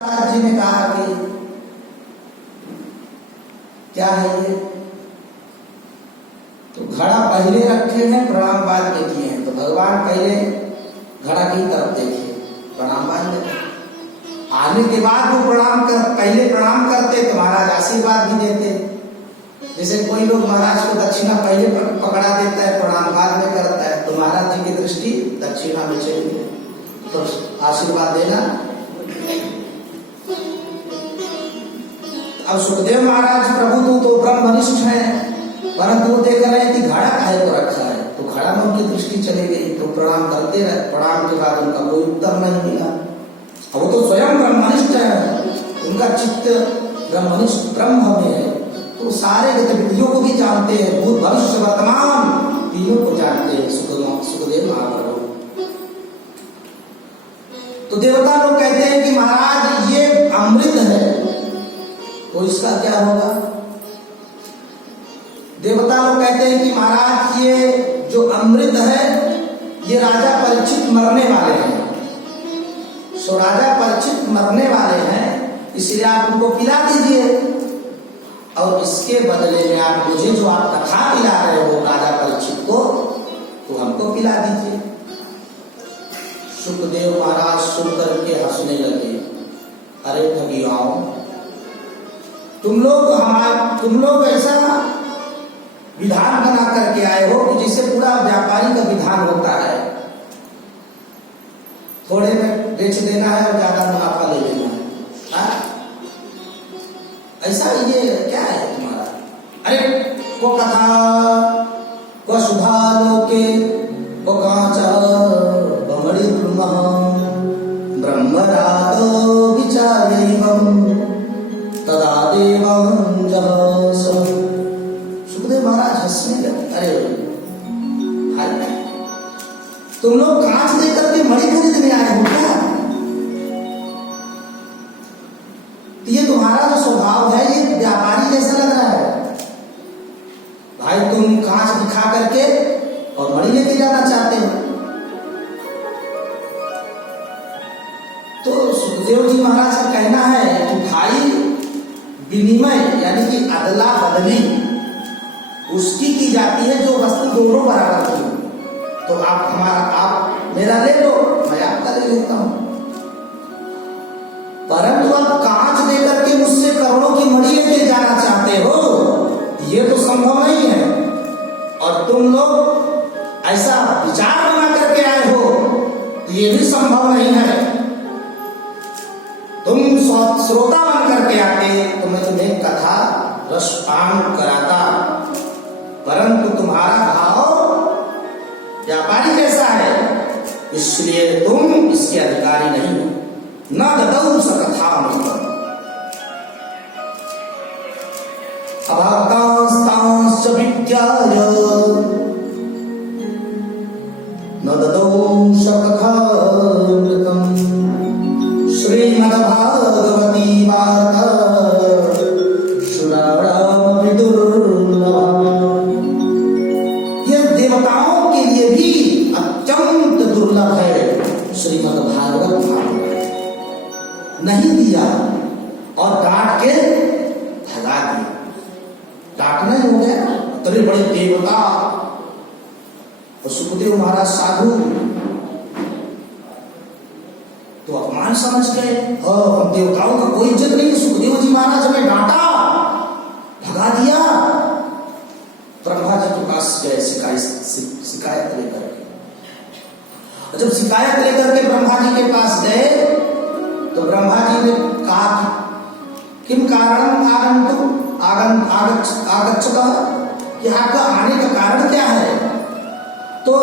महाराज जी ने कहा कि क्या है ये, तो घड़ा पहले रखे हैं, प्रणाम बाद में किए हैं। तो भगवान पहले घड़ा की तरफ देखे, प्रणाम बाद में आने के बाद वो पहले प्रणाम करते तो महाराज आशीर्वाद भी देते। जैसे कोई लोग महाराज को दक्षिणा पहले पकड़ा देता है, प्रणाम बाद में करता है, तो महाराज जी की दृष्टि दक्षिणा में चली गई, तो आशीर्वाद देना। अब सुखदेव महाराज प्रभु तो ब्रह्मनिष्ठ है, परंतु वो देख रहे हैं कि घड़ा काहे को रखा है, तो घड़ा में उनकी दृष्टि चली गई, तो प्रणाम करते रहे। प्रणाम के बाद उनका कोई उत्तर नहीं मिला। अब वो तो स्वयं ब्रह्मनिष्ठ है, उनका चित्त ब्रह्मनिष्ठ ब्रह्म में है, तो सारे गतिविधियों को भी जानते हैं, भूत भविष्य वर्तमान तीनों को जानते हैं सुखदेव महाप्रभु। तो देवता लोग कहते हैं कि महाराज ये अमृत है, तो इसका क्या होगा। देवता लोग कहते हैं कि महाराज ये जो अमृत है ये राजा परीक्षित मरने वाले हैं, सो राजा परीक्षित मरने वाले हैं, इसलिए आप उनको पिला दीजिए और इसके बदले में आप मुझे जो आप कथा पिला रहे हो राजा परीक्षित को, तो हमको पिला दीजिए। सुखदेव महाराज सुनकर के हंसने लगे, अरे ठगियाओ, तुम लोग ऐसा विधान बना करके आए हो कि जिससे पूरा व्यापारी का विधान होता है, थोड़े में बेच देना है और ज्यादा मुनाफा ले लेना है। ऐसा ये क्या है तुम्हारा। अरे वो कथा वो सुधा लोके वो कांचा बमड़ी ब्रह्मरातो विचार्यैवं तदा देवं जहास। सुखदेव महाराज हंसने लगे, अरे हाय, तुम लोग कांच देकर के मणि खरीदने आए हो क्या। ये तुम्हारा जो स्वभाव है ये व्यापारी जैसा लग रहा है। भाई तुम कांच दिखा करके और मणि लेके जाना चाहते हो। तो सुखदेव जी महाराज का कहना है कि भाई विनिमय यानी कि अदला बदली उसकी की जाती है जो वस्तु दोनों बराबर की। तो आप मेरा ले लो, मैं आपका ले लेता हूं। परंतु आप कांच देकर के मुझसे करोड़ों की मणि लेके जाना चाहते हो, ये तो संभव नहीं है। और तुम लोग ऐसा विचार बना करके आए हो, तो ये भी संभव नहीं है। तुम श्रोता बन करके आते तो मैं तुम्हें कथा रसपान कराता, परंतु तुम्हारा भाव व्यापारी जैसा है, इसलिए तुम इसके अधिकारी नहीं हो। न ददौ स कथामृतम् अभागांस्तांश्च विद्याय न ददौ स कथामृतम् श्रीमद्भागवती वार्ता श्रवणामपि दुर्लभम्। यह देवताओं के लिए भी अत्यंत दुर्लभ है। श्रीमद्भागवत नहीं दिया और डांट के भगा दिया। डांटना ही हो गया, इतने बड़े देवता और सुखदेव महाराज साधु, तो अपमान समझ गए। हम देवताओं का कोई इज्जत नहीं। सुखदेव जी महाराज हमें डांटा, भगा दिया। ब्रह्मा जी के पास गए शिकायत लेकर के। जब शिकायत लेकर के ब्रह्मा जी के पास गए तो ब्रह्मा जी ने कहा किम कारण आगच्छतः, कि आपका आने का कारण क्या है। तो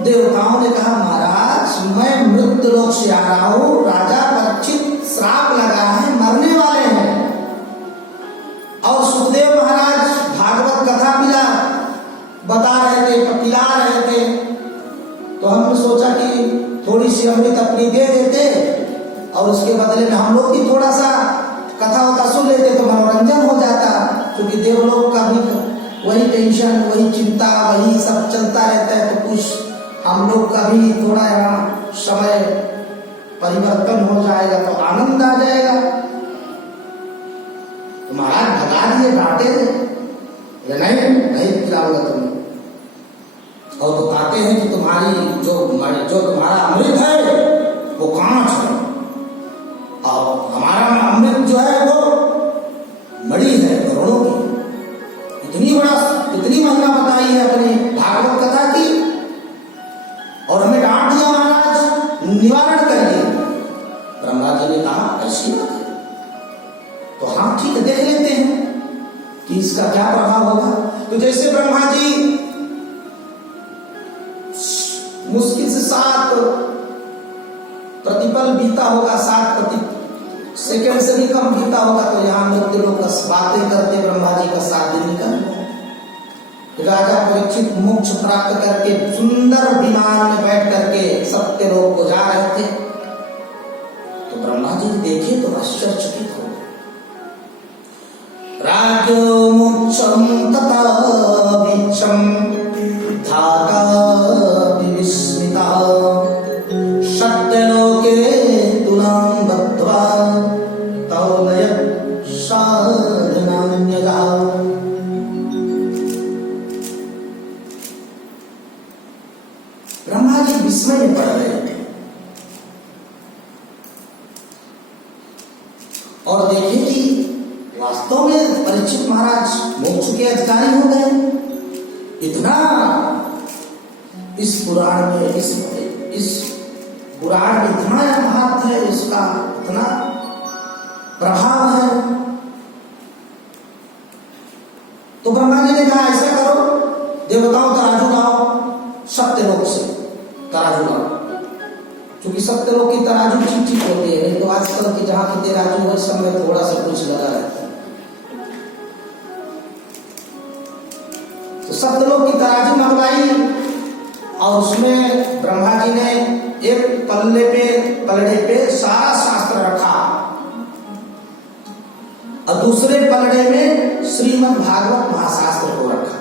देवताओं ने कहा महाराज मैं मृत्यु लोक से आ रहा हूं, राजा परीक्षित श्राप लगा है, मरने वाले हैं। और सुखदेव महाराज भागवत कथा बता रहे थे, पिला रहे थे, तो हमने सोचा कि थोड़ी सी अमृत अपनी दे देते और उसके बदले में हम लोग भी थोड़ा सा कथा वथा सुन लेते तो मनोरंजन हो जाता। क्योंकि देवलोक का भी वही टेंशन, वही चिंता, वही सब चलता रहता है, तो कुछ हम लोग का भी थोड़ा यहाँ समय परिवर्तन हो जाएगा तो आनंद आ जाएगा। भगा दिए, डांटे नहीं खिलाऊंगा तुम्हें। और बताते हैं कि तुम्हारी जो तुम्हारा अमृत है वो कांच है और हमारा अमृत जो है वो मणि है करोड़ों की। इतनी महिमा बताई है अपनी भागवत कथा की और हमें डांट दिया महाराज, निवारण करिए। ब्रह्मा जी ने कहा ऐसी बात है तो हाँ ठीक है, देख लेते हैं कि इसका क्या प्रभाव होगा। तो जैसे ब्रह्मा जी मुश्किल से 7 प्रतिपल बीता होगा, 7 सेकंड से भी कम बीता होगा, तो यहाँ मृत्यु लोग बातें करते ब्रह्मा जी का 7 दिन निकल गया। राजा परीक्षित मोक्ष प्राप्त करके सुंदर विमान में बैठ करके सत्य लोक को जा रहे थे। तो ब्रह्मा जी देखे तो आश्चर्यचकित हो गए। राज्यो मोक्षम तथा वीक्षम धाता विस्मिता सत्यलोके तुलां बद्ध्वा तौलयत् साधनान्यथा। ब्रह्मा जी विस्मय में पड़ गए और देखे कि वास्तव में परीक्षित महाराज मोक्ष के अधिकारी हो गए। इतना इस पुराण में इस पुराण में इतना महत्व है, इसका इतना प्रभाव है। तो ब्रह्मा जी ने कहा ऐसा करो, देवताओं तराजू लाओ, सत्यलोक से तराजू लाओ, क्योंकि सत्यलोक की तराजू ठीक होती है, नहीं तो आजकल की जहां की तराजू है सब में थोड़ा सा कुछ लगा रहता है। तो सत्यलोक की तराजू मंगवाई और उसमें ब्रह्मा जी ने एक पलड़े पे सारा शास्त्र रखा और दूसरे पलड़े में श्रीमद् भागवत महाशास्त्र को रखा।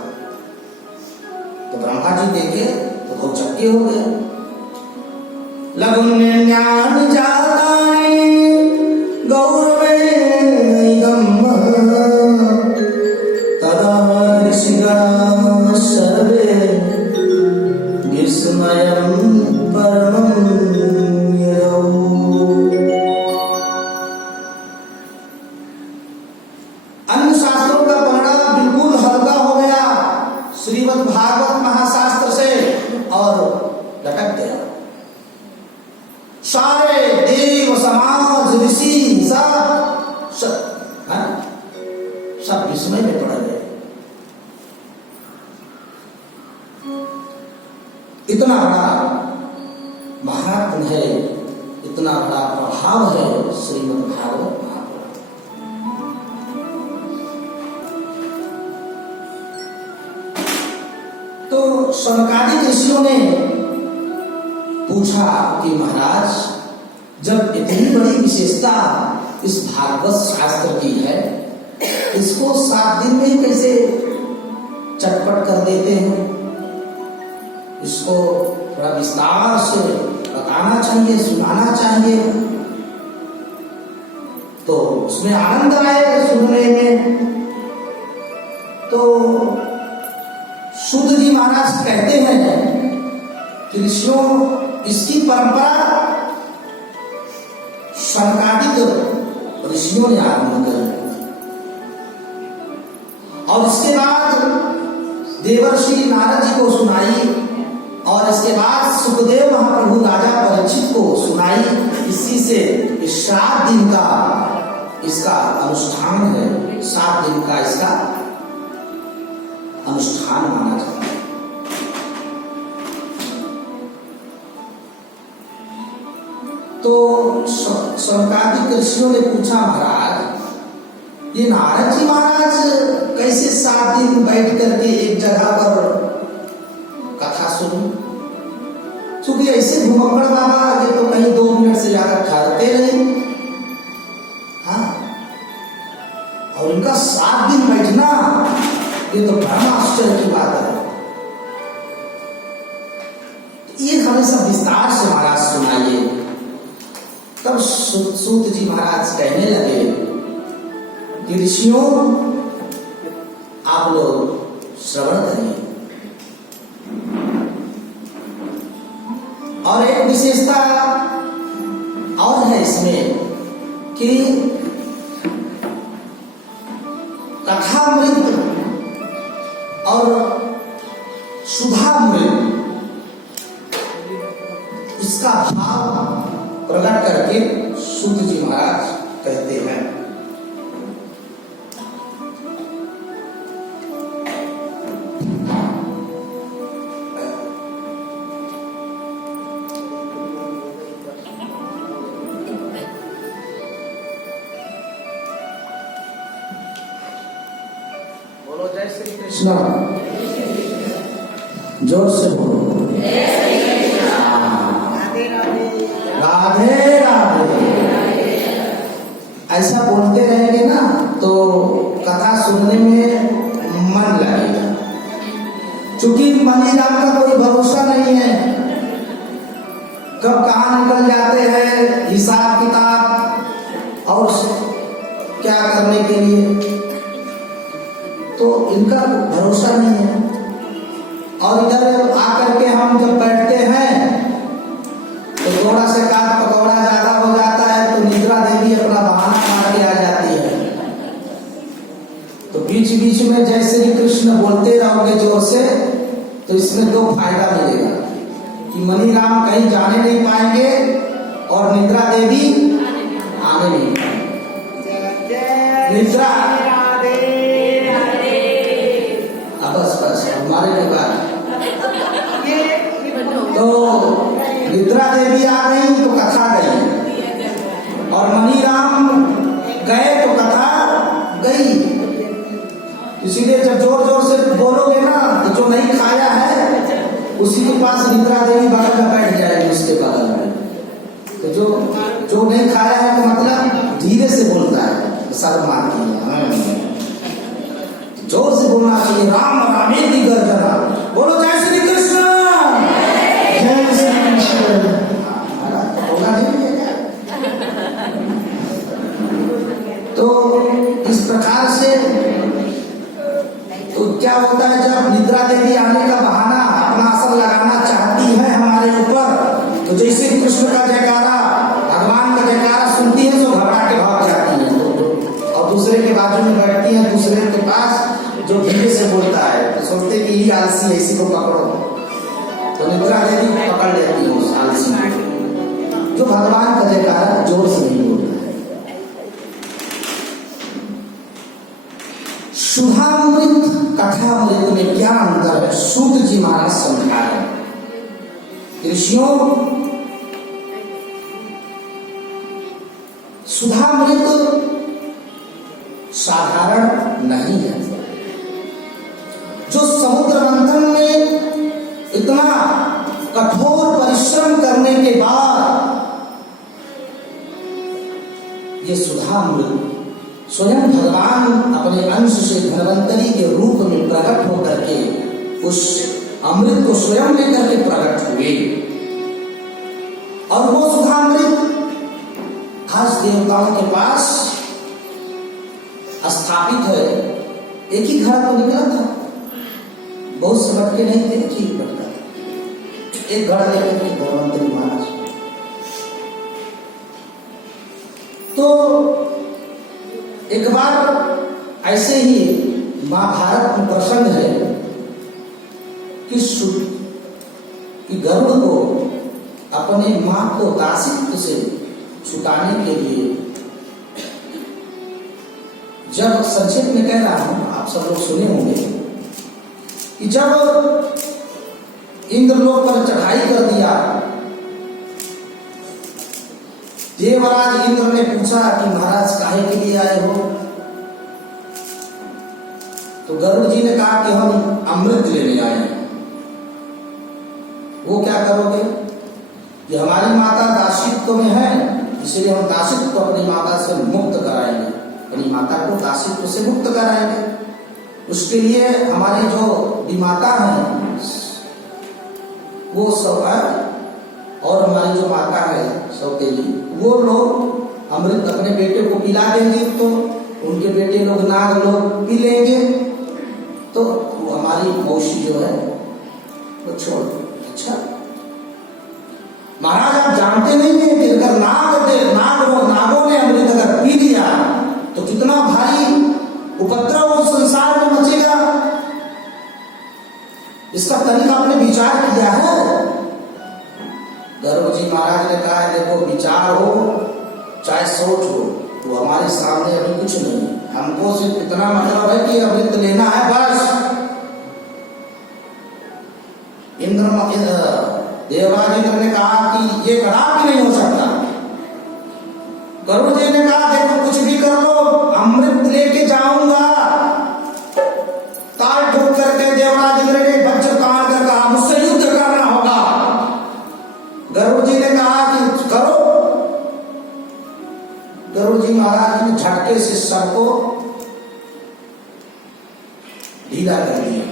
तो ब्रह्मा जी देखे तो बहुत चक्के हो गए। लघुन्यान जातानि गौरवेदं तदा ऋषिगणा सर्वे विस्मयं परमं ययौ। अन्य शास्त्रों का पढ़ना बिल्कुल हल्का हो गया श्रीमद् भागवत महाशास्त्र से और लटक गया। सारे देव समाज ऋषि सब विस्मय में पड़ गए। इतना बड़ा महात्म है, इतना बड़ा प्रभाव है श्रीमद् भागवत महापुराण। तो शौनकादिक ऋषियों ने पूछा कि महाराज जब इतनी बड़ी विशेषता इस भागवत शास्त्र की है, इसको 7 दिन में ही कैसे चटपट कर देते हैं? इसको थोड़ा विस्तार से बताना चाहिए, सुनाना चाहिए, तो उसमें आनंद आए सुनने में। तो सूत जी महाराज कहते हैं कि ऋषियों इसकी परंपरा शौनकादिक ऋषियों ने आरंभ करी और इसके बाद देवर्षि नारद जी को सुनाई और इसके बाद सुखदेव महाप्रभु राजा परीक्षित को सुनाई। इसी से इस 7 दिन का इसका अनुष्ठान है, 7 दिन का इसका अनुष्ठान माना जाता है। तो शौनकादिक ऋषियों ने पूछा महाराज ये नारद जी महाराज कैसे 7 दिन बैठ करके एक जगह पर कथा सुनी? क्योंकि ऐसे घुमक्कड़ बाबा आगे तो कहीं 2 मिनट से ज्यादा ठहरते नहीं। हाँ, और इनका 7 दिन बैठना ये तो बड़ा आश्चर्य की बात है। ये हमें सब विस्तार से महाराज सुनाइए। तब सूत जी महाराज कहने लगे कि ऋषियों आप लोग श्रवण करिए। और एक विशेषता और है इसमें कि कथामृत और सुधामृत इसका भाव प्रकट करके सूत जी महाराज कहते हैं। बोलो जय श्री कृष्ण, जोर से बोलो राधे राधे। ऐसा बोलते रहेंगे ना तो कथा सुनने में मन लगेगा। चूंकि मनीराम का कोई भरोसा नहीं है, कब कहाँ निकल जाते हैं हिसाब किताब और क्या करने के लिए, तो इनका भरोसा नहीं है। और इधर आकर के हम जब बैठते हैं तो थोड़ा से काट पकौड़ा ज्यादा हो जाता है तो निद्रा देवी अपना बहाना मार के आ जाती है। तो बीच बीच में जय श्री कृष्ण बोलते रहोगे जोर से, तो इसमें दो फायदा मिलेगा कि मनीराम कहीं जाने नहीं पाएंगे और निद्रा देवी आने नहीं पाएंगे। निद्रा बस हमारे के बाद तो निद्रा देवी आ गई तो कथा गई, और मनीराम गए तो कथा गई। इसीलिए जब जोर जोर से बोलोगे ना तो जो नहीं खाया है उसी के पास निद्रा देवी बगल में बैठ जाएगी, उसके बगल में। तो जो नहीं खाया है तो मतलब धीरे से बोलता है, शर्म आती है। जोर से बोलना चाहिए, राम रामेति गर्जना। बोलो जय श्री कृष्ण, जय श्री कृष्ण। बोला नहीं है। तो इस प्रकार से तो क्या होता है, जब निद्रा देवी आने का बहाना अपना असर लगाना चाहती है हमारे ऊपर, तो जैसे कृष्ण का जयकारा, भगवान का जयकारा सुनती है तो घबरा के भाग जाती है और दूसरे के बाजू में बैठती है, दूसरे के पास जो धीरे से बोलता है तो सोचते कि ये आलसी है, इसी को पकड़ो। तो निद्रा देवी पकड़ लेती है उस आलसी को, जो भगवान का जयकारा जोर से नहीं बोलता है। सुधामृत कथामृत में क्या अंतर है, सूत जी महाराज समझा रहे। ऋषियों, सुधामृत साधारण नहीं है। जो समुद्र मंथन में इतना कठोर परिश्रम करने के बाद ये सुधामृत स्वयं भगवान अपने अंश से धन्वंतरी के रूप में प्रकट होकर के उस अमृत को स्वयं लेकर के प्रकट हुए, और वो सुधामृत आज देवताओं के पास स्थापित है। एक ही घर तो निकला था, बहुत से मटके नहीं थे, एक ही मटका, एक घर लेकर के धन्वंतरी महाराज। तो एक बार ऐसे ही महाभारत में प्रसंग है कि गरुड़ को अपने मां को दासित्व से छुटाने के लिए, जब संक्षेप में कह रहा हूं, आप सब लोग सुने होंगे कि जब इंद्रलोक पर चढ़ाई कर दिया, देवराज इंद्र ने पूछा कि महाराज काहे के लिए आए हो, तो गरुड़ जी ने कहा कि हम अमृत लेने आए हैं। वो क्या करोगे, कि हमारी माता दासित्व में है, इसलिए हम दासित्व को अपनी माता से मुक्त कराएंगे, अपनी माता को दासित्व से मुक्त कराएंगे। उसके लिए हमारी जो विमाता है वो सब है, और हमारी जो माता है सौतेली, वो लोग अमृत अपने बेटे को पिला देंगे, तो उनके बेटे लोग नाग लोग पी लेंगे, तो वो हमारी मौसी जो है वो छोड़ दो। अच्छा महाराज आप जानते नहीं हैं कि अगर नागों ने अमृत अगर पी लिया तो कितना भारी उपद्रव उस संसार में मचेगा। इसका तनिक आपने विचार किया है? गर्व जी महाराज ने कहा है देखो विचार हो चाहे सोच हो तो हमारे सामने अभी कुछ नहीं, हमको सिर्फ इतना मतलब है कि अमृत लेना है बस। देवराज इंद्र ने कहा कि ये कदापि नहीं हो सकता। गरुड़ जी ने कहा देखो कुछ भी कर लो अमृत लेके जाऊंगा। ताल ठोक करके देवराज इंद्र ने वज्र काट कर कहा मुझसे युद्ध करना होगा। गरुड़ जी ने कहा कि करो। गरुड़ जी महाराज ने झटके से सर को ढीला कर दिया।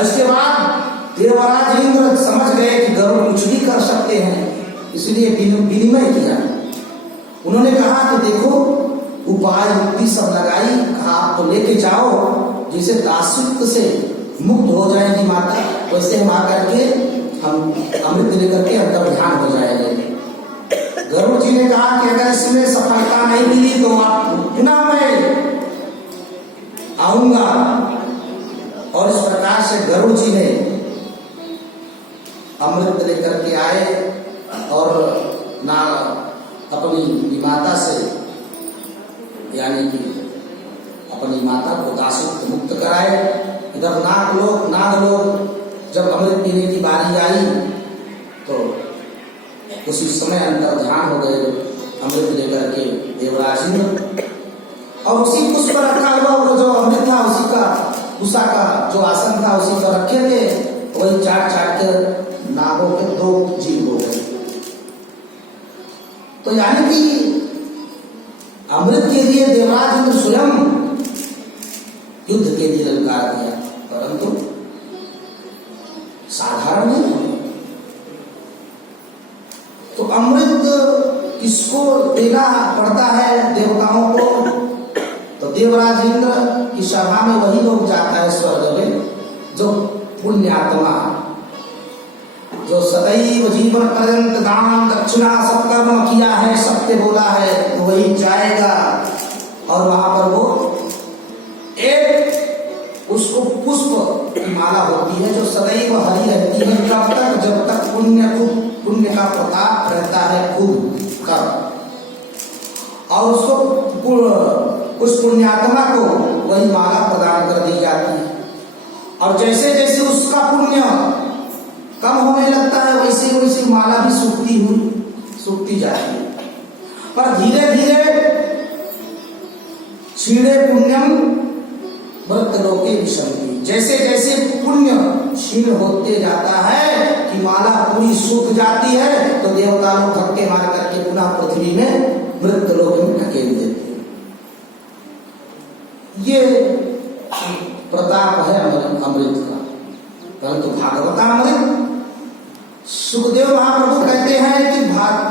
इसके बाद देवराज इंद्र समझ गए कि गरुड़ कुछ भी कर सकते हैं, इसलिए विनिमय किया। उन्होंने कहा कि देखो उपाय युक्ति सब लगाई, कहा आप तो लेके जाओ जिसे दासत्व से मुक्त हो जाएगी माता, वैसे हम आकर के हम अमृत लेकर के अंतर्ध्यान हो जाएंगे। गरुड़ जी ने कहा कि अगर इसमें सफलता नहीं मिली तो आप पुनः मैं आऊंगा। और इस प्रकार से गरुड़ जी ने अमृत लेकर के आए और ना अपनी माता से यानी कि अपनी माता को दासत्व मुक्त कराए। इधर नाग लोग जब अमृत पीने की बारी आई तो उसी समय अंतर्ध्यान हो गए अमृत लेकर के देवराज इंद्र। और उसी पुष्प पर रखा हुआ वो जो अमृत था उसी का उषा का जो आसन था उसी पर रखे थे, वही चाट कर नागों के 2 जीव हो गए। तो यानी कि अमृत के लिए देवराज इंद्र स्वयं युद्ध के लिए ललकार दिया, परंतु साधारण नहीं। तो अमृत किसको देना पड़ता है देवताओं को? तो देवराज इंद्र की सभा में वही लोग जाता है स्वर्ग में जो पुण्यात्मा, जो सदैव जीवन पर्यंत दान दक्षिणा सत्कर्म किया है, सत्य बोला है, तो वही जाएगा। और वहां पर वो एक उसको पुष्प की माला होती है जो सदैव हरी रहती है तब तक जब तक पुण्य का प्रताप रहता है खूब कर। और उसको उस पुण्यात्मा को वही माला प्रदान कर दी जाती है। और जैसे जैसे उसका पुण्य कम होने लगता है वैसे वैसे माला भी सूखती जाती है। पर धीरे धीरे क्षीणे पुण्यम मृतलोके विशन्ति, जैसे जैसे पुण्य क्षीण होते जाता है कि माला पूरी सूख जाती है तो देवता लोग धक्के मार करके पुनः पृथ्वी में मृतलोक में ढकेल देते हैं। ये प्रताप है अमृत का। परंतु भागवतामृत, सुखदेव महाप्रभु कहते हैं कि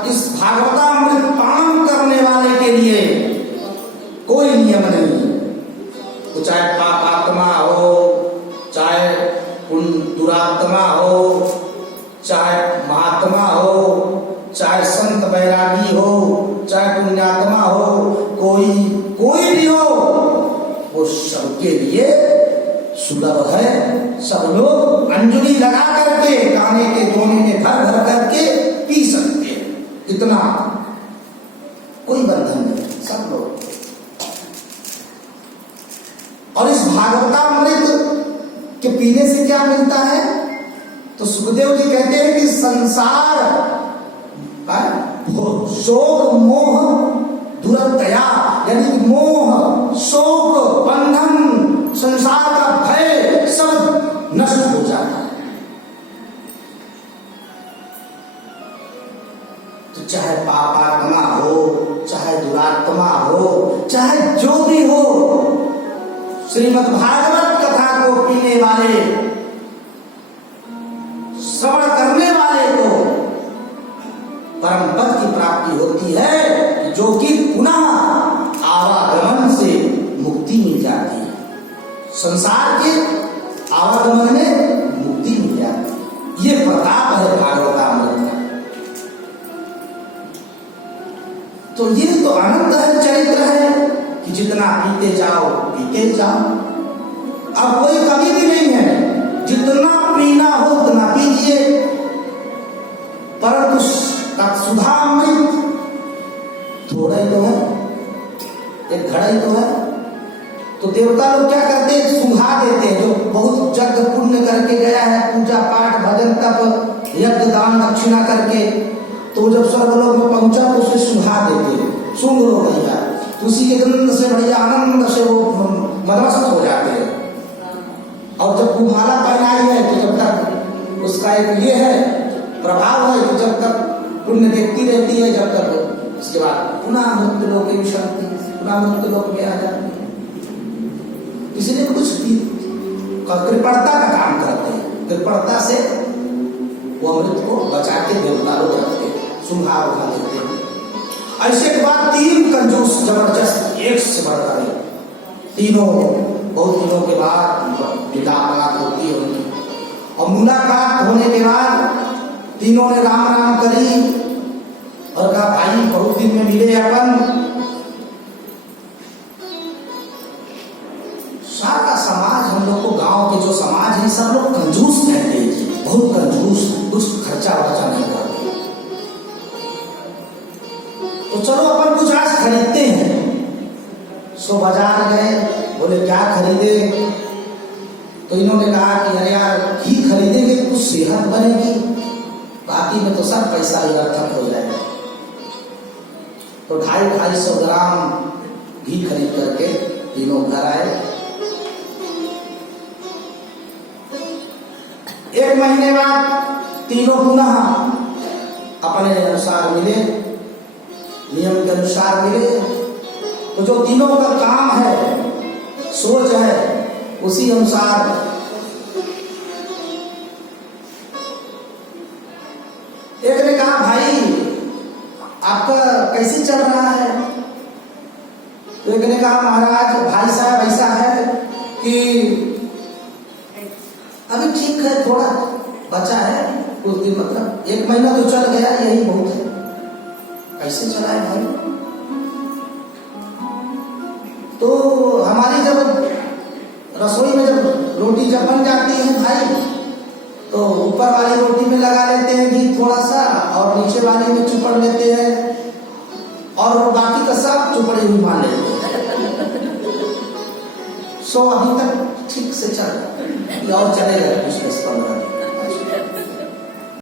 इस भागवतामृत पान करने वाले के लिए कोई नियम नहीं, तो चाहे पापात्मा हो, चाहे दुरात्मा हो, चाहे महात्मा हो, चाहे संत बैरागी हो, चाहे पुण्यात्मा हो, कोई भी हो, वो सबके लिए सुलभ है। सब लोग अंजलि लगा करके काने के कोने में भर भर करके पी सकते हैं, इतना कोई बंधन नहीं, सब लोग। और इस भागवतामृत के पीने से क्या मिलता है? तो सुखदेव जी कहते हैं कि संसार शोक मोह दुरतया, यानी मोह शोक बंधन संसार का भय सब नष्ट हो जाता है। तो चाहे पापात्मा हो, चाहे दुरात्मा हो, चाहे जो भी हो, श्रीमद् भागवत कथा को पीने वाले, श्रवण करने वाले को परम पद की प्राप्ति होती है, जो कि पुनः आवागमन से मुक्ति मिल जाती है। संसार तो ये तो अनंत है चरित्र है कि जितना पीते जाओ पीते जाओ, अब कोई कमी भी नहीं है, जितना पीना हो उतना पीजिए, परंतु सुधा अमृत थोड़ा ही तो है, एक घड़ा ही तो है। तो देवता लोग क्या करते हैं, सुधा देते हैं, जो बहुत जग पुण्य करके गया है, पूजा पाठ भजन तप यज्ञ दान दक्षिणा करके, तो जब स्वर्गलोक में पहुंचा तो उसे सुधा देते हैं, सुंग लो भैया, उसी के गंध से बढ़िया आनंद से वो मदमस्त हो जाते हैं। और जब कुमाला पहनाई है तो जब तक उसका एक ये है प्रभाव है, तो जब तक पुण्य देखती रहती है, जब तक उसके बाद पुनः मृत्यु लोक की शांति, पुनः मृत्यु लोक में आ जाती है। इसलिए कुछ कृपणता का काम करते हैं, कृपणता से वो अमृत को बचा के देवता लोग रखते हैं, सुंघा उठा देते हैं। ऐसे के बाद 3 कंजूस जबरदस्त एक से बढ़कर तीनों, बहुत दिनों के बाद मुलाकात होती है उनकी, और मुलाकात होने के बाद तीनों ने राम राम करी और कहा भाई बहुत दिन में मिले अपन। सारा समाज, हम लोग को गांव के जो समाज है सब लोग कंजूस कहते हैं, बहुत कंजूस, कुछ खर्चा वर्चा नहीं करते। तो चलो अपन कुछ आज खरीदते हैं। सो बाजार गए, बोले क्या खरीदे, तो इन्होंने कहा कि अरे यार घी खरीदेंगे कुछ सेहत बनेगी, बाकी में तो सब पैसा ही अर्थक हो जाएगा। तो 250-250 ग्राम घी खरीद करके तीनों घर आए। 1 महीने बाद तीनों पुनः अपने अनुसार मिले, नियम के अनुसार मिले। तो जो तीनों का काम है, सोच है, उसी अनुसार एक ने कहा भाई आपका कैसे चल रहा है, तो एक ने कहा महाराज भाई साहब ऐसा है कि अभी ठीक है, थोड़ा बचा है कुछ दिन, मतलब 1 महीना तो चल गया, यही बहुत है। कैसे चला है भाई, तो हमारी जब रसोई में जब रोटी जब बन जाती है भाई, तो ऊपर वाली रोटी में लगा लेते हैं घी थोड़ा सा, और नीचे वाली में चुपड़ लेते हैं, और बाकी का सब चुपड़ी हुई मान लेते हैं। सो अभी तक ठीक से चल रहा है, और चलेगा कुछ 10-15 दिन।